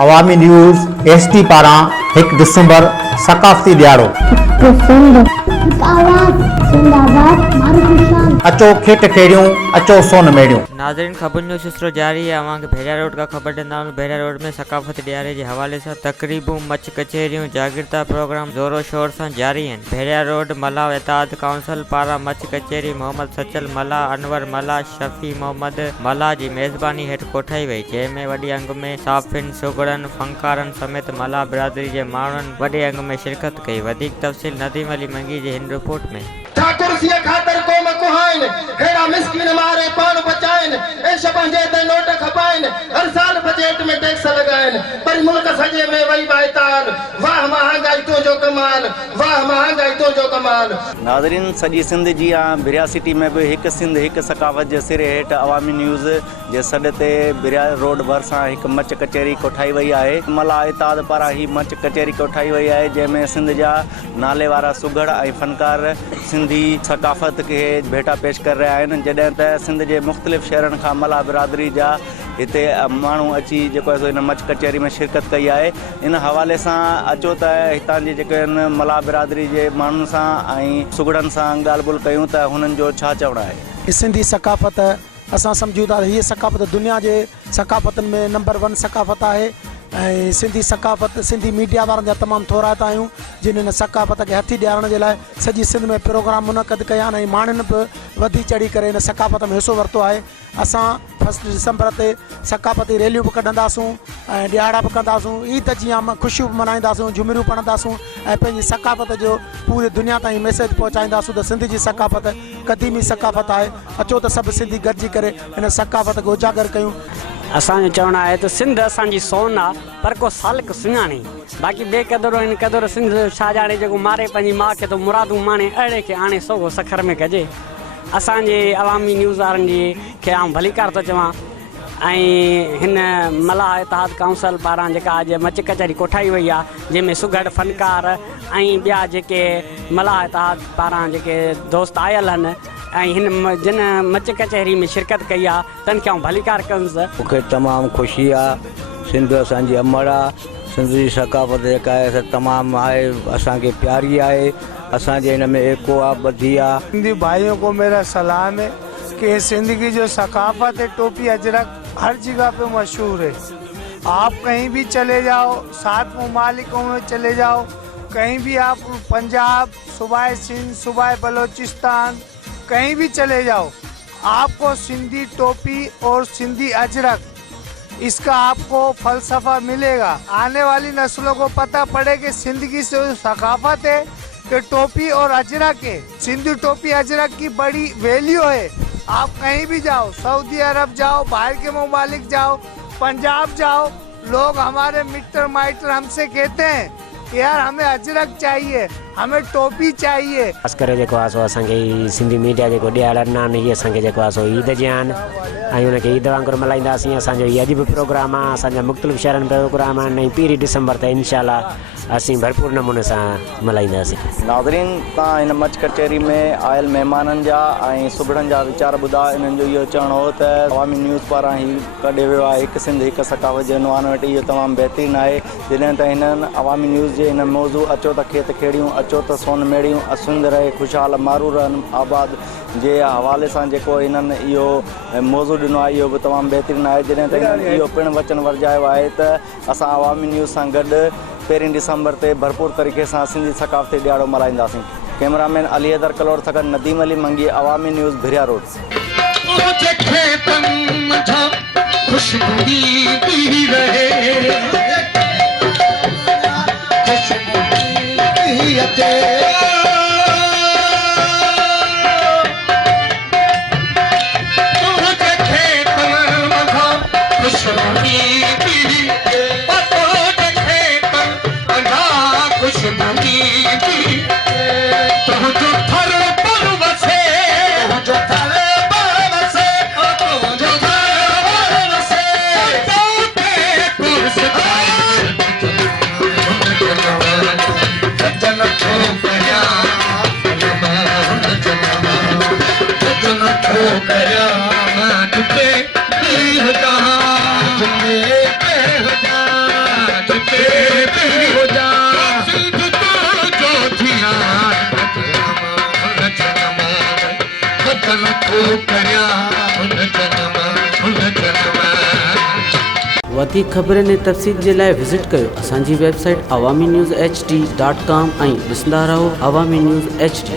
अवामी news ST पारां 1 दिसंबर सकाफ़ती दिहाड़ो अचो खेट खेड़ियूं अचो सोन मेड़ियूं। नाज़रीन ख़बरुनि जो सिलसिलो जारी है। अवां खे भेड़िया रोड का ख़बर ॾींदा आहियूं। भेड़िया रोड में सकाफ़त ॾियारे जे हवाले सां तक़रीबूं मच कचहरियूं जागृता प्रोग्राम ज़ोरो शोर सां जारी आहिनि। भेड़िया रोड मल्हा इत्तेहाद काउंसिल पारां मच कचहरी मोहम्मद सचल मल्हा अनवर मल्हा शफ़ी मोहम्मद मल्हा जी मेज़बानी हेठि कोठाई वई, जंहिंमें वॾी अंग में साफ़िन सुगड़नि फनकारनि समेत मल्हा बिरादरी जे माण्हुनि वॾे अंग में शिरकत कई। वधीक तफ़सील नदीम अली मंगी जी हिन रिपोर्ट में। ठाकुरसीअ ख़ातिर क़ौम कुहाइन, हेड़ा मिस्किन मारे पाण बचाइन, ऐश पंहिंजे ते नोट खपाइन, हर साल बजट में टैक्स लगाइन, पर मुल्क सजे में वही बाइताल। वाह महंगाई तो जो कमाल, वाह महंगाई तो जो कमाल। नाज़रीन सॼी सिंध जी बिरिया सिटी में भी हिकु सिंध हिकु सकाफ़त जे सिरे हेठि अवामी न्यूज़ जे सॾ ते बिरिया रोड भरिसां हिकु मच कचहरी कोठाई वई आहे। मल्हा इत्तेहाद पारां ही मच कचहरी कोठाई वई आहे, जंहिंमें सिंध जा नाले वारा सुगड़ ऐं फनकार सिंधी सकाफ़त खे भेटा पेश करे रहिया आहिनि। जॾहिं त सिंध जे मुख़्तलिफ़ शहरनि खां मल्हा बिरादरी जा हिते माण्हू अची जेको आहे हिन मच कचहरी में शिरकत कई आहे। इन हवाले सां अचो त हितां जी जेके आहिनि मल्हा बिरादरी जे माण्हुनि सां ऐं सुगड़नि सां ॻाल्हि ॿोल कयूं त हुननि जो छा चवणु आहे। सिंधी सकाफ़त असां सम्झूं था हीअ सकाफ़त दुनिया जे सकाफ़तनि में नंबर 1 सकाफ़त आहे ऐं सिंधी सकाफ़त सिंधी मीडिया वारनि जा तमामु थोरात आहियूं जिन हिन सकाफ़त खे हथी ॾियारण जे लाइ सॼी सिंध में प्रोग्राम मुनक़द कया आहिनि ऐं माण्हुनि बि वधी चढ़ी करे हिन सकाफ़त में हिसो वरितो आहे। असां 1 दिसंबर ते सकाफ़ती रैलियूं बि कढंदासूं ऐं ॾियारा बि कंदासूं, ईद जीअं ख़ुशियूं बि मल्हाईंदासूं, झुमिरियूं पढ़ंदासूं ऐं पंहिंजी सकाफ़त जो पूरी दुनिया ताईं मैसेज पहुचाईंदासूं त सिंध जी सकाफ़त क़दीमी सकाफ़त आहे। अचो त सभु सिंधी गॾिजी करे हिन सकाफ़त खे उजागर कयूं। असांजो चवणु आहे त सिंध असांजी सोन आहे, पर को सालिक सुञाणे, बाक़ी बेक़दुरु इन क़दुरु सिंध छा ॼाणे जेको मारे पंहिंजी माउ खे त मुरादूं माणे अहिड़े खे हाणे सोगो सखर में कजे। असांजे अवामी न्यूज़ वारनि जी खे आउं भलीकार थो चवां ऐं हिन मल्हा इत्तेहाद काउंसिल पारां जेका अॼु मच कचहरी कोठाई वई आहे, जंहिंमें सुगड़ फनकार ऐं ॿिया जेके मल्हा इत्तेहाद पारां जेके दोस्त आयल आहिनि ऐं हिन जिन मच कचहरी में शिरकत कई आहे तन खे आउं भलीकार कयुसि। मूंखे तमामु ख़ुशी आहे। सिंध असांजी अमर आहे। सिंध जी सकाफ़त जेका आहे तमामु आहे, असांखे प्यारी आहे। असांजे हिन में एको आहे, ॿधी आहे। सिंधी भाइयों को मेरा सलाम है कि सिंध की जो सकाफ़त है टोपी अजरक हर जगह पे मशहूर है। आप कहीं भी चले जाओ, 7 ममालिकों में चले जाओ, कहीं भी आप पंजाब, सूबाए सिंध, सूबाए बलोचिस्तान, कहीं भी चले जाओ, आपको सिंधी टोपी और सिंधी अजरक इसका आपको फलसफा मिलेगा। आने वाली नस्लों को पता पड़े कि सिंध की जो सकाफ़त है कि टोपी और अजरक है, सिंधी टोपी अजरक की बड़ी वैल्यू है। आप कहीं भी जाओ, सऊदी अरब जाओ, बाहर के ममालिक जाओ, पंजाब जाओ, लोग हमारे मित्र माइटर हमसे कहते हैं कि यार हमें अजरक चाहिए, हमें टोपी चाहिए। ख़ासि करे जेको आहे सो असांखे सिंधी मीडिया जेको ॾियारनि आहिनि इहे असांखे जेको आहे सो ईद जा आहिनि ऐं हुनखे ईद वांगुरु मल्हाईंदासीं। असांजो हीअ अॼु बि प्रोग्राम आहे, असांजा मुख़्तलिफ़ शहरनि में प्रोग्राम आहिनि ऐं 1 दिसंबर ते इंशाअल्लाह असीं भरपूर नमूने सां मल्हाईंदासीं। नाज़रीन तव्हां हिन मच कचहरी में आयल महिमाननि जा ऐं सुगड़नि जा वीचार ॿुधा। इन्हनि जो इहो चवणु हो त अवामी न्यूज़ पारां ही कढियो वियो आहे हिकु सिंध हिकु सकाफ़त जे उनवान वटि। इहो तमामु बहितरीनु आहे। जॾहिं त हिननि अवामी न्यूज़ जे हिन मौज़ू अचो त खेत खेड़ियूं अचो त सोन मेड़ियूं असुंद रहे ख़ुशहाल मारू रहनि आबाद जे हवाले सां जेको हिननि इहो मौज़ू ॾिनो आहे इहो बि तमामु बहितरीनु आहे। जॾहिं त हिननि इहो पिणु वचन वरजायो आहे त असां अवामी न्यूज़ सां गॾु 1 दिसंबर ते भरपूर तरीक़े सां सिंधी सकाफ़ती ॾियारो मल्हाईंदासीं। कैमरामैन अली हैदर कलोर सां गॾु नदीम अली मंगी, अवामी न्यूज़ भिरिया रोड। कया वधीक ख़बरनि ऐं तफ़सील जे लाइ विज़िट कयो असांजी वेबसाइट awami news hd.com ऐं ॾिसंदा रहो अवामी न्यूज़ HD।